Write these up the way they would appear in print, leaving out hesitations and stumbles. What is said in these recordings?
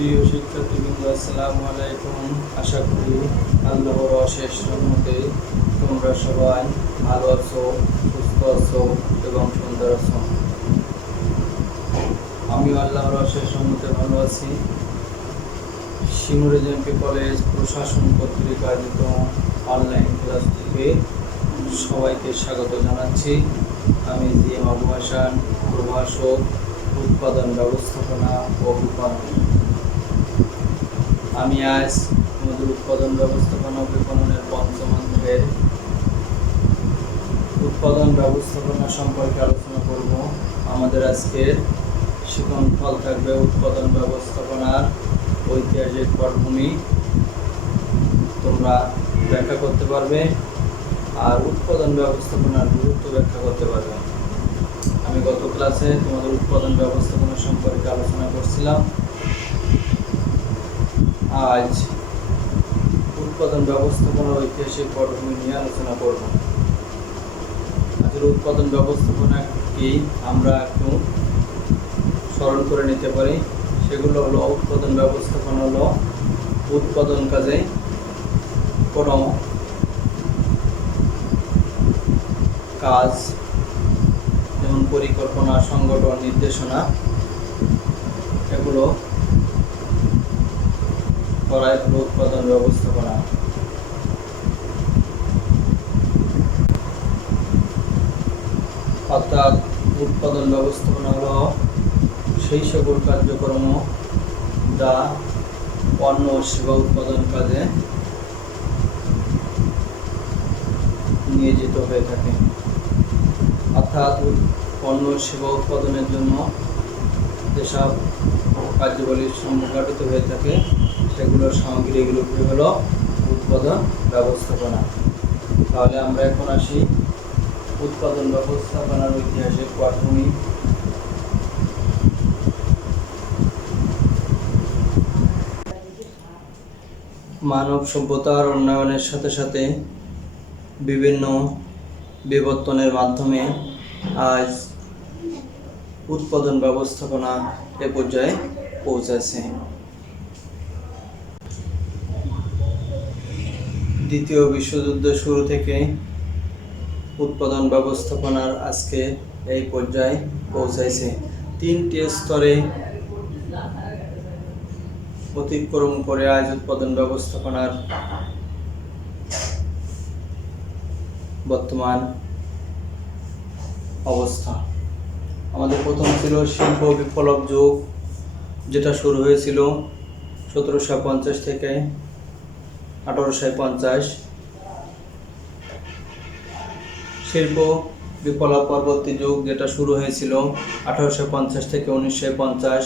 প্রিয় শিক্ষার্থীবৃন্দ, আসসালামু আলাইকুম। আশা করি আল্লাহর অশেষ রহমতে তোমরা সবাই ভালো আছো, সুস্থ আছো এবং সুন্দর আছো। আমিও আল্লাহর অশেষ রহমতে ভালো আছি। শিমুরে জেএমপি কলেজ প্রশাসন কর্তৃক আয়োজিত অনলাইন ক্লাস থেকে সবাইকে স্বাগত জানাচ্ছি। আমি জিএম আবু হাসান, প্রভাষক, উৎপাদন ব্যবস্থাপনা ও বিপণন। আমি আজ আমাদের উৎপাদন ব্যবস্থাপনা ও বিপণনের পঞ্চম অধ্যায়ের উৎপাদন ব্যবস্থাপনা সম্পর্কে আলোচনা করব। আমাদের আজকের শিক্ষণফল থাকবে উৎপাদন ব্যবস্থাপনার ঐতিহাসিক পটভূমি তোমরা ব্যাখ্যা করতে পারবে আর উৎপাদন ব্যবস্থাপনার গুরুত্ব ব্যাখ্যা করতে পারবে। আমি গত ক্লাসে তোমাদের উৎপাদন ব্যবস্থাপনা সম্পর্কে আলোচনা করছিলাম। আজ উৎপাদন ব্যবস্থাপনার ঐতিহাসিক পটভূমি নিয়ে আলোচনা করব। আজকের উৎপাদন ব্যবস্থাপনা কি আমরা একটু স্মরণ করে নিতে পারি। সেগুলো হলো, উৎপাদন ব্যবস্থাপনা হলো উৎপাদন কাজে কোনো কাজ, যেমন পরিকল্পনা, সংগঠন, নির্দেশনা, এগুলো করাই হলো উৎপাদন ব্যবস্থাপনা। অর্থাৎ উৎপাদন ব্যবস্থাপনা হলো সেই সকল কার্যক্রম যা পণ্য ও সেবা উৎপাদন কাজে নিয়োজিত হয়ে থাকে। অর্থাৎ পণ্য সেবা উৎপাদনের জন্য যেসব কার্যাবলী সংগঠিত হয়ে থাকে সেগুলোর সামগ্রীগুলোকে হলো উৎপাদন ব্যবস্থাপনা। তাহলে আমরা এখন আসি উৎপাদন ব্যবস্থাপনার ঐতিহাসিক পটভূমি। মানব সভ্যতার উন্নয়নের সাথে সাথে বিভিন্ন বিবর্তনের মাধ্যমে আজ উৎপাদন ব্যবস্থাপনা এ পর্যায়ে পৌঁছেছে। দ্বিতীয় বিশ্বযুদ্ধ শুরু থেকে উৎপাদন ব্যবস্থাপনার আজকে এই পর্যায়ে পৌঁছাইছে। তিনটি স্তরে অতিক্রম করে আজ উৎপাদন ব্যবস্থাপনার বর্তমান অবস্থা। আমাদের প্রথম ছিল শিল্প বিপ্লব যুগ, যেটা শুরু হয়েছিল 1750 থেকে 1850। শিল্প বিপ্লব পরবর্তী যুগ, যেটা শুরু হয়েছিল 1850 থেকে 1950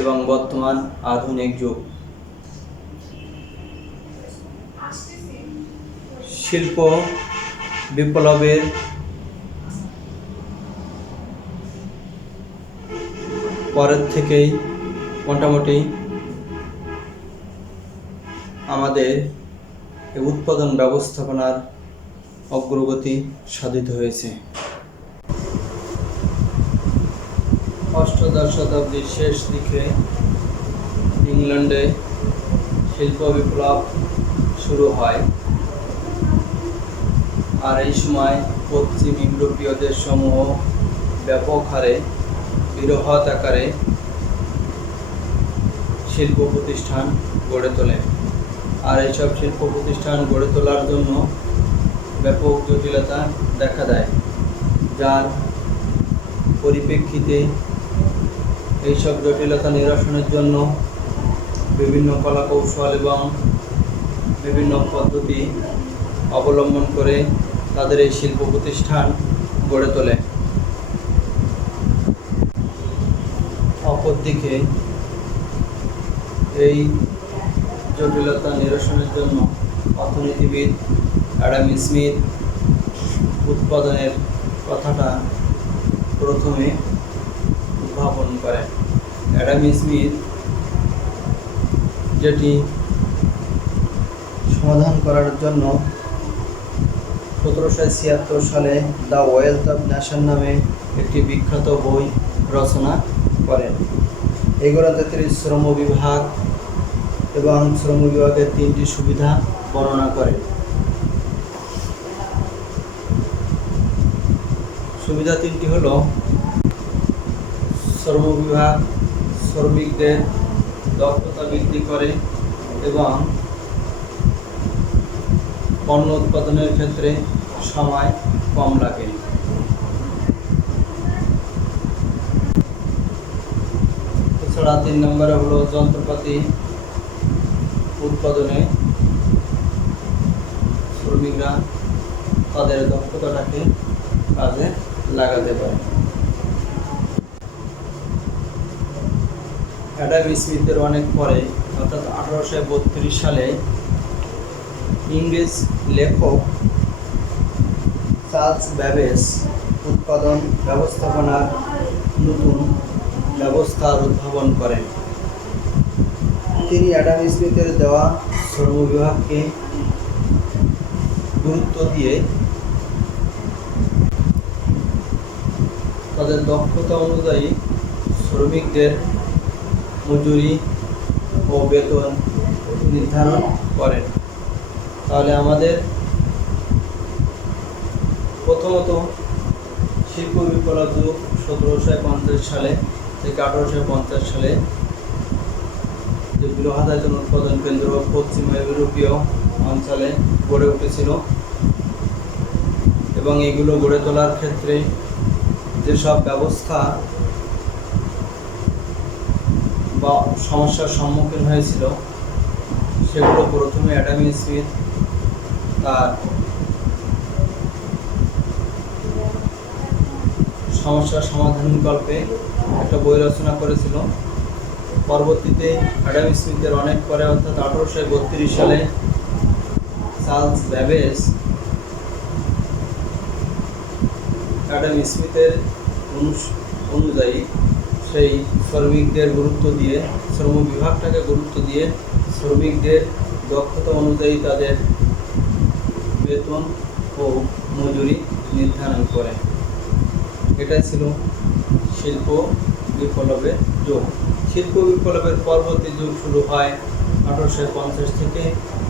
এবং বর্তমান আধুনিক যুগ। শিল্প বিপ্লবের পরের থেকেই মোটামুটি আমাদের এই উৎপাদন ব্যবস্থাপনার অগ্রগতি সাধিত হয়েছে। অষ্টাদশ শতাব্দীর শেষ দিকে ইংল্যান্ডে শিল্প বিপ্লব শুরু হয়, আর এই সময় পশ্চিম ইউরোপীয় দেশসমূহ ব্যাপক হারে বৃহৎ আকারে শিল্প প্রতিষ্ঠান গড়ে তোলে। আর এইসব শিল্প প্রতিষ্ঠান গড়ে তোলার জন্য ব্যাপক জটিলতা দেখা দেয়, যার পরিপ্রেক্ষিতে এইসব জটিলতা নিরসনের জন্য বিভিন্ন কলাকৌশল এবং বিভিন্ন পদ্ধতি অবলম্বন করে তাদের এই শিল্প প্রতিষ্ঠান গড়ে তোলে। অপরদিকে এই জটিলতা নিরসনের জন্য অর্থনীতিবিদ অ্যাডাম স্মিথ উৎপাদনের কথাটা প্রথমে উদ্ভাবন করেন। অ্যাডাম স্মিথ যেটি সমাধান করার জন্য 1776 সালে দ্য ওয়েলথ অফ নেশন নামে একটি বিখ্যাত বই রচনা করেন। এই গ্রন্থে শ্রম বিভাগ এবং শ্রম বিভাগের 3টি সুবিধা বর্ণনা করে। সুবিধা 3টি হলো: শ্রম বিভাগ শ্রমিকদের দক্ষতা বৃদ্ধি করে এবং পণ্য উৎপাদনের ক্ষেত্রে সময় কম লাগে। এছাড়া 3 নম্বরে হলো যন্ত্রপাতি উৎপাদনে শ্রমিকরা তাদের দক্ষতাটাকে কাজে লাগাতে পারে। অ্যাডাম স্মিথের অনেক পরে অর্থাৎ 1832 সালে ইংরেজ লেখক চার্লস ব্যাবেজ উৎপাদন ব্যবস্থাপনার নতুন ব্যবস্থার উদ্ভাবন করেন। তিনি অ্যাডাম স্মিথের দেওয়া শ্রম বিভাগকে গুরুত্ব দিয়ে তাদের দক্ষতা অনুযায়ী শ্রমিকদের মজুরি ও বেতন নির্ধারণ করেন। তাহলে আমাদের প্রথমত শিল্প বিপ্লব যুগ 1750 সালে থেকে 1850 সালে যে বৃহদায়তন উৎপাদন কেন্দ্র পশ্চিমা ইউরোপীয় অঞ্চলে গড়ে উঠেছিল এবং এগুলো গড়ে তোলার ক্ষেত্রে যেসব ব্যবস্থা বা সমস্যার সম্মুখীন হয়েছিল সেগুলো প্রথমে অ্যাডাম স্মিথ তার সমস্যার সমাধানকল্পে একটা বই রচনা করেছিল। পরবর্তীতে অ্যাডাম স্মিথের অনেক পরে অর্থাৎ 1832 সালে চার্লস ব্যাবেজ অ্যাডাম স্মিথের অনুযায়ী সেই শ্রমিকদের গুরুত্ব দিয়ে শ্রম বিভাগটাকে গুরুত্ব দিয়ে শ্রমিকদের দক্ষতা অনুযায়ী তাদের বেতন ও মজুরি নির্ধারণ করে। এটাই ছিল শিল্প বিপ্লবের যুগ। শিল্প বিপ্লবের পরবর্তী যুগ শুরু হয় 1850 থেকে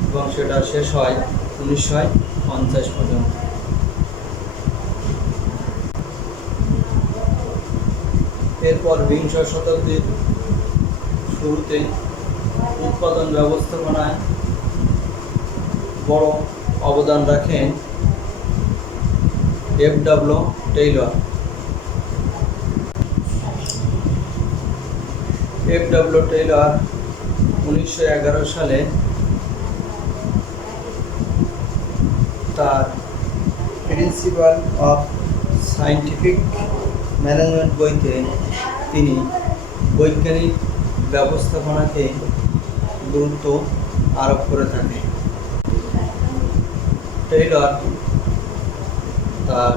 এবং সেটা শেষ হয় 1950 পর্যন্ত। এরপর বিংশ শতাব্দীর শুরুতে উৎপাদন ব্যবস্থাপনায় বড় অবদান রাখেন এফ.ডব্লিউ. টেইলর। এফ.ডব্লিউ. টেইলর 1911 সালে তার প্রিন্সিপাল অফ সায়েন্টিফিক ম্যানেজমেন্ট বইতে তিনি বৈজ্ঞানিক ব্যবস্থাপনাকে গুরুত্ব আরোপ করে থাকেন। টেইলর তার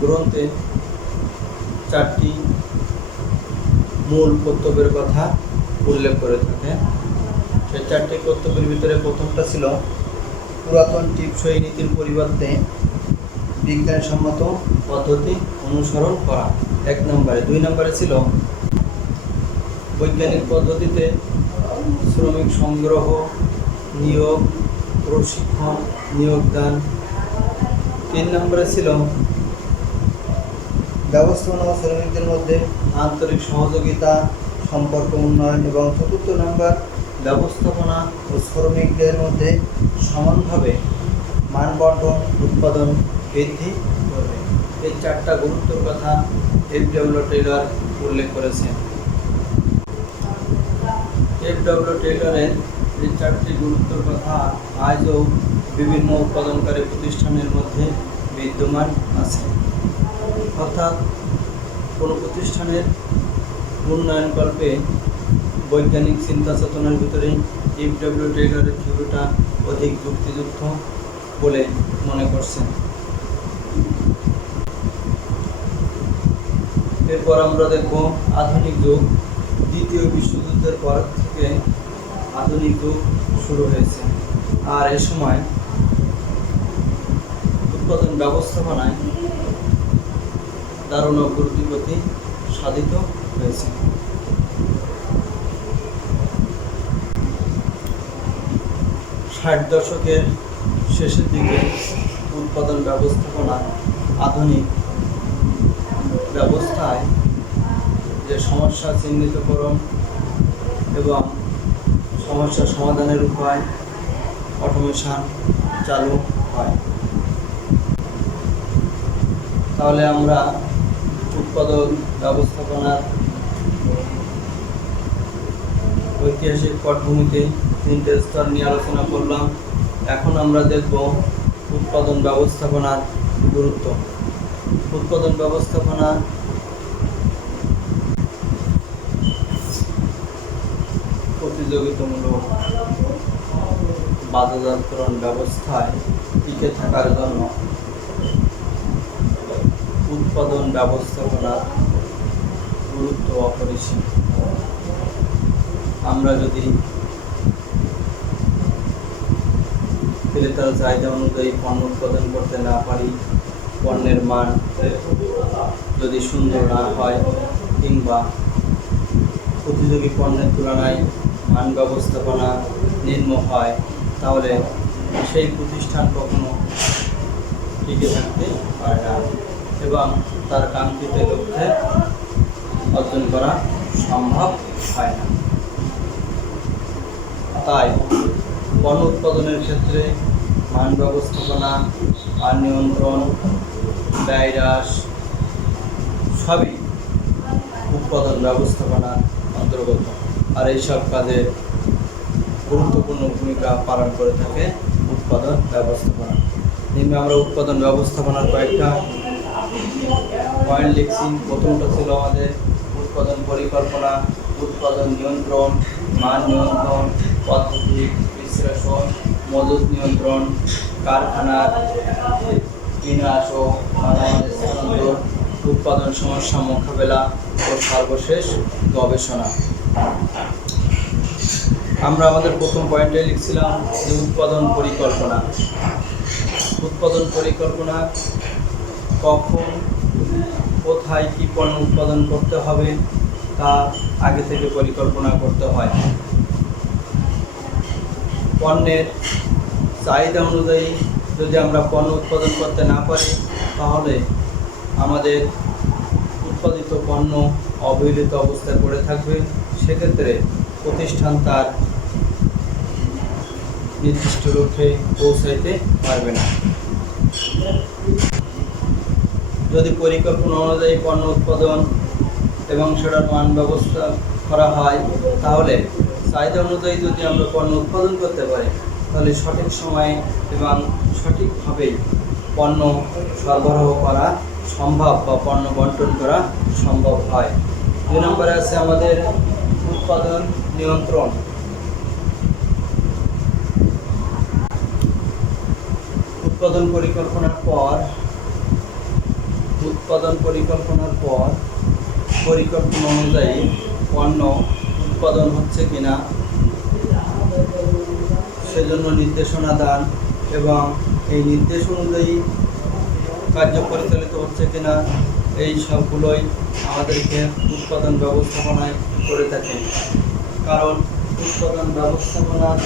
গ্রন্থে 4টি মূল কর্তব্যের কথা উল্লেখ করে থাকেন। সেই 4টি কর্তব্যের ভিতরে প্রথমটা ছিল পুরাতন টিপসই নীতির পরিবর্তে বিজ্ঞানসম্মত পদ্ধতি অনুসরণ করা 1 নম্বরে। 2 নম্বরে ছিল বৈজ্ঞানিক পদ্ধতিতে শ্রমিক সংগ্রহ, নিয়োগ, প্রশিক্ষণ, নিয়োগদান। 3 নম্বরে ছিল ব্যবস্থাপনা ও শ্রমিকদের মধ্যে আন্তরিক সহযোগিতা, সম্পর্ক উন্নয়ন এবং 4র্থ নম্বর ব্যবস্থাপনা ও শ্রমিকদের মধ্যে সমানভাবে মানবন্টন উৎপাদন বৃদ্ধি করবে। এই 4টা গুরুত্বের কথা এফ.ডব্লিউ. টেইলর উল্লেখ করেছেন। এফ.ডব্লিউ. টেইলরের এই 4টি গুরুত্বের কথা আজও বিভিন্ন উৎপাদনকারী প্রতিষ্ঠানের মধ্যে বিদ্যমান আছে। অর্থাৎ কোনো প্রতিষ্ঠানের উন্নয়নকল্পে বৈজ্ঞানিক চিন্তা চেতনার ভিতরে এফ.ডব্লিউ. টেইলরের থিওরিটা অধিক যুক্তিযুক্ত বলে মনে করছেন। এরপর আমরা দেখব আধুনিক যুগ। দ্বিতীয় বিশ্বযুদ্ধের পর থেকে আধুনিক যুগ শুরু হয়েছে, আর এ সময় উৎপাদন ব্যবস্থাপনায় দারুণ অগ্রগতি সাধিত হয়েছে। ষাট দশকের শেষের দিকে উৎপাদন ব্যবস্থাপনা আধুনিক ব্যবস্থায় যে সমস্যা চিহ্নিতকরণ এবং সমস্যা সমাধানের উপায় অটোমেশন চালু হয়। তাহলে আমরা উৎপাদন ব্যবস্থাপনার ঐতিহাসিক পটভূমিতে তিনটে স্তর নিয়ে আলোচনা করলাম। এখন আমরা দেখব উৎপাদন ব্যবস্থাপনার গুরুত্ব। উৎপাদন ব্যবস্থাপনা প্রতিযোগিতামূলক বাজারজাতকরণ ব্যবস্থায় টিকে থাকার জন্য উৎপাদন ব্যবস্থাপনার গুরুত্ব অপরিসীম। আমরা যদি ক্রেতার চাহিদা অনুযায়ী পণ্য উৎপাদন করতে না পারি, পণ্যের মান যদি সুন্দর না হয় কিংবা প্রতিযোগী পণ্যের তুলনায় মান ব্যবস্থাপনা নিম্ন হয়, তাহলে সেই প্রতিষ্ঠান কখনো টিকে থাকতে পারে না এবং তার কাঙ্ক্ষিত লক্ষ্যে অর্জন করা সম্ভব হয় না। তাই পণ্য উৎপাদনের ক্ষেত্রে মান ব্যবস্থাপনা, মান নিয়ন্ত্রণ, ব্যয় হ্রাস সবই উৎপাদন ব্যবস্থাপনার অন্তর্গত। আর এইসব কাজে গুরুত্বপূর্ণ ভূমিকা পালন করে থাকে উৎপাদন ব্যবস্থাপনা। নিম্নে আমরা উৎপাদন ব্যবস্থাপনার কয়েকটা পয়েন্ট লিখছি। প্রথমটা ছিল আমাদের উৎপাদন পরিকল্পনা, উৎপাদন নিয়ন্ত্রণ, মান নিয়ন্ত্রণ, পদ্ধতি বিশ্লেষণ, মজুত নিয়ন্ত্রণ, কারখানার বিন্যাস ও মালামাল স্থানান্তর, উৎপাদন সমস্যা মোকাবেলা ও সর্বশেষ গবেষণা। আমরা আমাদের প্রথম পয়েন্টে লিখছিলাম যে উৎপাদন পরিকল্পনা। উৎপাদন পরিকল্পনা কখন, কোথায় কী পণ্য উৎপাদন করতে হবে তা আগে থেকে পরিকল্পনা করতে হয়। পণ্যের চাহিদা অনুযায়ী যদি আমরা পণ্য উৎপাদন করতে না পারি, তাহলে আমাদের উৎপাদিত পণ্য অবহেলিত অবস্থায় পড়ে থাকবে। সেক্ষেত্রে প্রতিষ্ঠান তার নির্দিষ্ট লক্ষ্যে পৌঁছাইতে পারবে না। যদি পরিকল্পনা অনুযায়ী পণ্য উৎপাদন এবং সেটার মান ব্যবস্থা করা হয়, তাহলে চাহিদা অনুযায়ী যদি আমরা পণ্য উৎপাদন করতে পারি, তাহলে সঠিক সময়ে এবং সঠিকভাবেই পণ্য সরবরাহ করা সম্ভব বা পণ্য বন্টন করা সম্ভব হয়। 2 নম্বরে আছে আমাদের উৎপাদন নিয়ন্ত্রণ। উৎপাদন পরিকল্পনার পর পরিকল্পনা অনুযায়ী পণ্য উৎপাদন হচ্ছে কিনা সেজন্য নির্দেশনা দান এবং এই নির্দেশ অনুযায়ী কার্য পরিচালিত হচ্ছে কিনা, এই সবগুলোই আমাদেরকে উৎপাদন ব্যবস্থাপনায় করে থাকে। কারণ উৎপাদন ব্যবস্থাপনার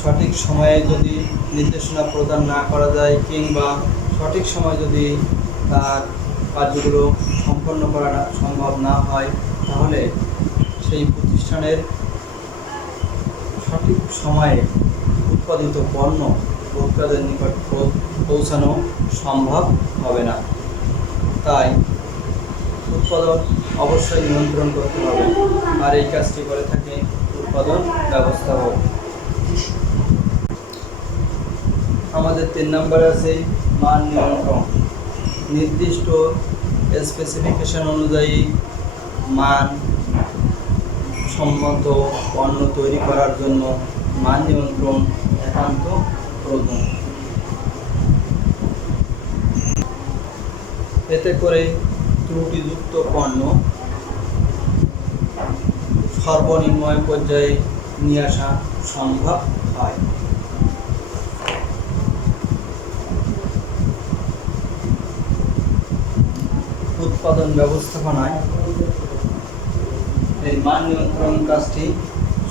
সঠিক সময়ে যদি নির্দেশনা প্রদান না করা যায় কিংবা সঠিক সময় যদি তার কার্যগুলো সম্পন্ন করা সম্ভব না হয়, তাহলে সেই প্রতিষ্ঠানের সঠিক সময়ে উৎপাদিত পণ্য ভোক্তাদের নিকট পৌঁছানো সম্ভব হবে না। তাই উৎপাদন অবশ্যই নিয়ন্ত্রণ করতে হবে, আর এই কাজটি করে থাকে উৎপাদন ব্যবস্থাপক। আমাদের 3 নম্বরে আছে মান নিয়ন্ত্রণ। নির্দিষ্ট স্পেসিফিকেশন অনুযায়ী মান সম্মত পণ্য তৈরি করার জন্য মান নিয়ন্ত্রণ একান্ত প্রয়োজন। এতে করে ত্রুটিযুক্ত পণ্য সর্বনিম্ন পর্যায়ে নিয়ে আসা সম্ভব হয়। উৎপাদন ব্যবস্থাপনায় এই মান নিয়ন্ত্রণ কাজটি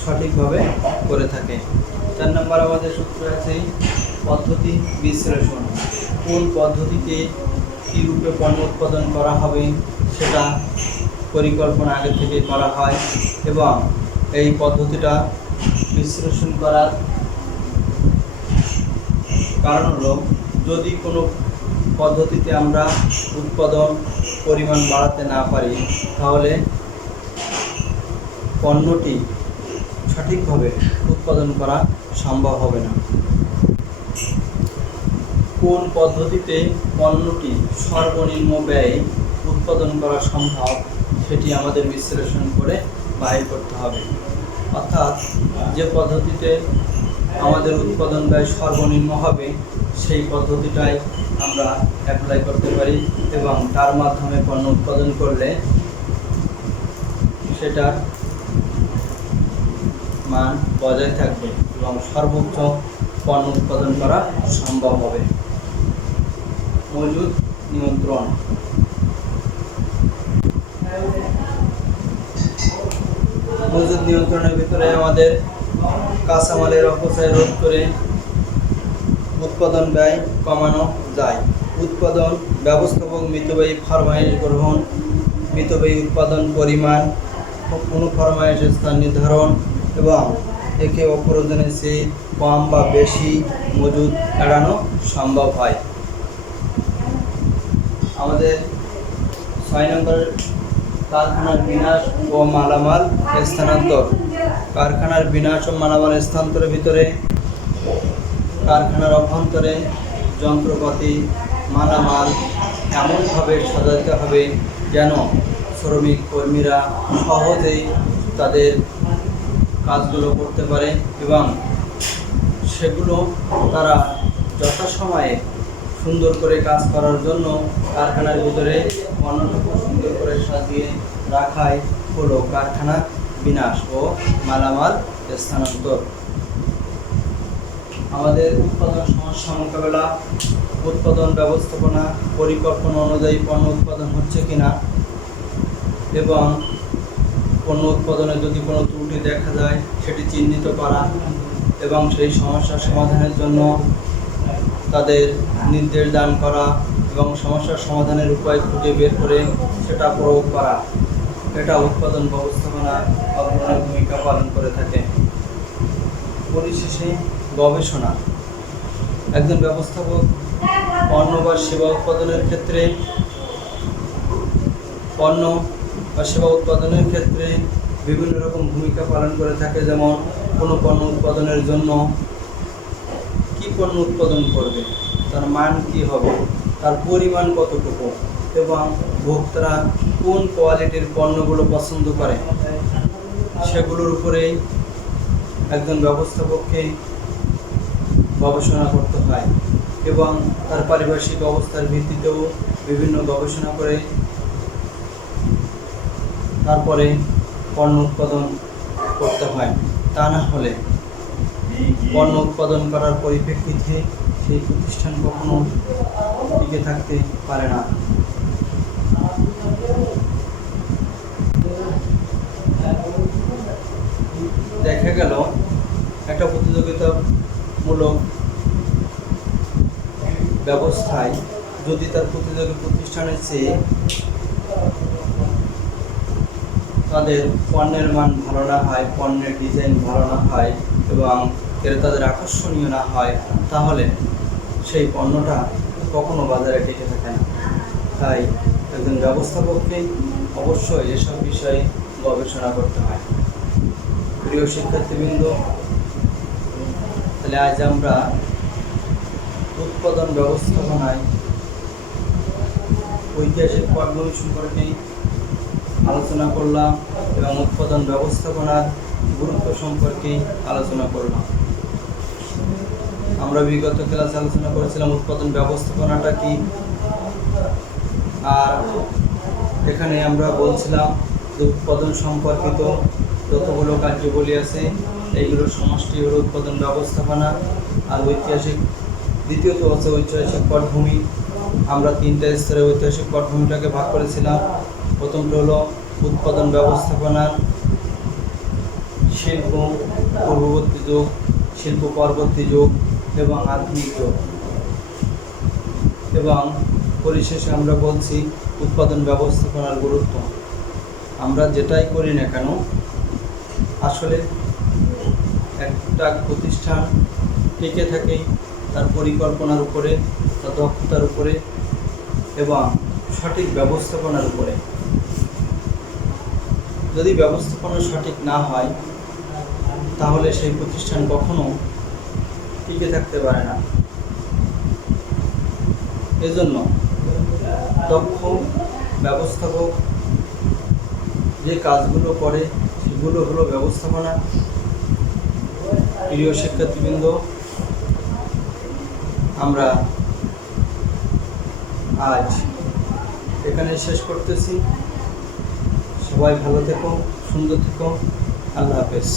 সঠিকভাবে করে থাকে। 4 নম্বর আমাদের সূত্র আছে পদ্ধতি বিশ্লেষণ। কোন পদ্ধতিতে কী রূপে পণ্য উৎপাদন করা হবে সেটা পরিকল্পনা আগে থেকে করা হয় এবং এই পদ্ধতিটা বিশ্লেষণ করার কারণ হলো যদি কোনো পদ্ধতিতে আমরা উৎপাদন পরিমাণ বাড়াতে না পারি তাহলে পণ্যটি সঠিকভাবে উৎপাদন করা সম্ভব হবে না। কোন পদ্ধতিতে পণ্যটি সর্বনিম্ন ব্যয়ে উৎপাদন করা সম্ভব সেটি আমাদের বিশ্লেষণ করে বাহির করতে হবে। অর্থাৎ যে পদ্ধতিতে আমাদের উৎপাদন ব্যয় সর্বনিম্ন হবে সেই পদ্ধতিটাই আমরা অ্যাপ্লাই করতে পারি এবং তার মাধ্যমে পণ্য উৎপাদন করলে সেটার মান বজায় থাকবে এবং সর্বোচ্চ পণ্য উৎপাদন করা সম্ভব হবে। মজুদ নিয়ন্ত্রণ। মজুদ নিয়ন্ত্রণের ভিতরে আমাদের কাঁচামালের অপচয় রোধ করে উৎপাদন ব্যয় কমানো যায়। উৎপাদন ব্যবস্থাপক মিতব্যয়ী ফরমাইশ গ্রহণ, মিতব্যয়ী উৎপাদন পরিমাণ, কোনো ফরমাইশের স্থান নির্ধারণ এবং একে অপ্রয়োজনে চেয়ে কম বা বেশি মজুদ এড়ানো সম্ভব হয়। আমাদের 6 নম্বর কারখানার বিনাশ ও মালামাল স্থানান্তর। কারখানার বিনাশ ও মালামাল স্থানান্তরের ভিতরে কারখানার অভ্যন্তরে যন্ত্রপাতি মালামাল এমনভাবে সাজাতে হবে যেন শ্রমিক কর্মীরা সহজেই তাদের কাজগুলো করতে পারে এবং সেগুলো তারা যথাসময়ে সুন্দর করে কাজ করার জন্য কারখানার ভিতরে পণ্যটাকে সুন্দর করে সাজিয়ে রাখাই হলো কারখানা বিনাশ ও মালামাল স্থানান্তর। আমাদের উৎপাদন সমস্যা মোকাবেলা, উৎপাদন ব্যবস্থাপনা পরিকল্পনা অনুযায়ী পণ্য উৎপাদন হচ্ছে কিনা এবং পণ্য উৎপাদনে যদি কোনো ত্রুটি দেখা যায় সেটি চিহ্নিত করা এবং সেই সমস্যার সমাধানের জন্য তাদের নির্দেশ দান করা এবং সমস্যার সমাধানের উপায় খুঁজে বের করে সেটা প্রয়োগ করা, এটা উৎপাদন ব্যবস্থাপনার অগ্রণী ভূমিকা পালন করে থাকে। পরিশেষে গবেষণা। একজন ব্যবস্থাপক পণ্য বা সেবা উৎপাদনের ক্ষেত্রে বিভিন্ন রকম ভূমিকা পালন করে থাকে। যেমন কোনো পণ্য উৎপাদনের জন্য কি পণ্য উৎপাদন করবে, তার মান কি হবে, তার পরিমাণ কতটুকু এবং ভোক্তারা কোন কোয়ালিটির পণ্যগুলো পছন্দ করে সেগুলোর উপরেই একজন ব্যবস্থাপককে গবেষণা করতে হয় এবং তার পারিপার্শ্বিক অবস্থার ভিত্তিতেও বিভিন্ন গবেষণা করে তারপরে পণ্য উৎপাদন করতে হয়। তা না হলে পণ্য উৎপাদন করার পরিপ্রেক্ষিতে সেই প্রতিষ্ঠান কখনো টিকে থাকতে পারে না। দেখা গেল একটা প্রতিযোগিতামূলক ব্যবস্থায় যদি তার প্রতিযোগী প্রতিষ্ঠানের চেয়ে তাদের পণ্যের মান ভালো না হয়, পণ্যের ডিজাইন ভালো না হয় এবং ক্রেতাদের আকর্ষণীয় না হয় তাহলে সেই পণ্যটা কখনো বাজারে টিকে থাকে না। তাই একজন ব্যবস্থাপককে অবশ্যই এসব বিষয়ে গবেষণা করতে হয়। প্রিয় শিক্ষার্থীবৃন্দ, তাহলে আজ আমরা উৎপাদন ব্যবস্থাপনায় ঐতিহাসিক পটভূমি সম্পর্কে আলোচনা করলাম এবং উৎপাদন ব্যবস্থাপনার গুরুত্ব সম্পর্কে আলোচনা করলাম। আমরা বিগত ক্লাসে আলোচনা করেছিলাম উৎপাদন ব্যবস্থাপনাটা কি, আর এখানে আমরা বলছিলাম যে উৎপাদন সম্পর্কিত যতগুলো কার্যবলী আছে এইগুলোর সমষ্টি হলো উৎপাদন ব্যবস্থাপনা। আর ঐতিহাসিক দ্বিতীয়ত হচ্ছে ঐতিহাসিক পটভূমি। আমরা 3টা স্তরে ঐতিহাসিক পটভূমিটাকে ভাগ করেছিলাম। প্রথমটা হলো উৎপাদন ব্যবস্থাপনার শিল্প পূর্ববর্তী যুগ, শিল্প পরবর্তী যুগ এবং আধুনিক যুগ। এবং পরিশেষে আমরা বলছি উৎপাদন ব্যবস্থাপনার গুরুত্ব। আমরা যেটাই করি না কেন, আসলে একটা প্রতিষ্ঠান টিকে থাকে তার পরিকল্পনার উপরে, তার দক্ষতার উপরে এবং সঠিক ব্যবস্থাপনার উপরে। যদি ব্যবস্থাপনা সঠিক না হয় তাহলে সেই প্রতিষ্ঠান কখনো টিকে থাকতে পারে না। এজন্য দক্ষ ব্যবস্থাপক যে কাজগুলো করে সেগুলো হলো ব্যবস্থাপনা। প্রিয় শিক্ষার্থীবৃন্দ, আমরা আজ এখানে শেষ করতেছি। সবাই ভালো থেকো, সুন্দর থেকো। আল্লাহ হাফেজ।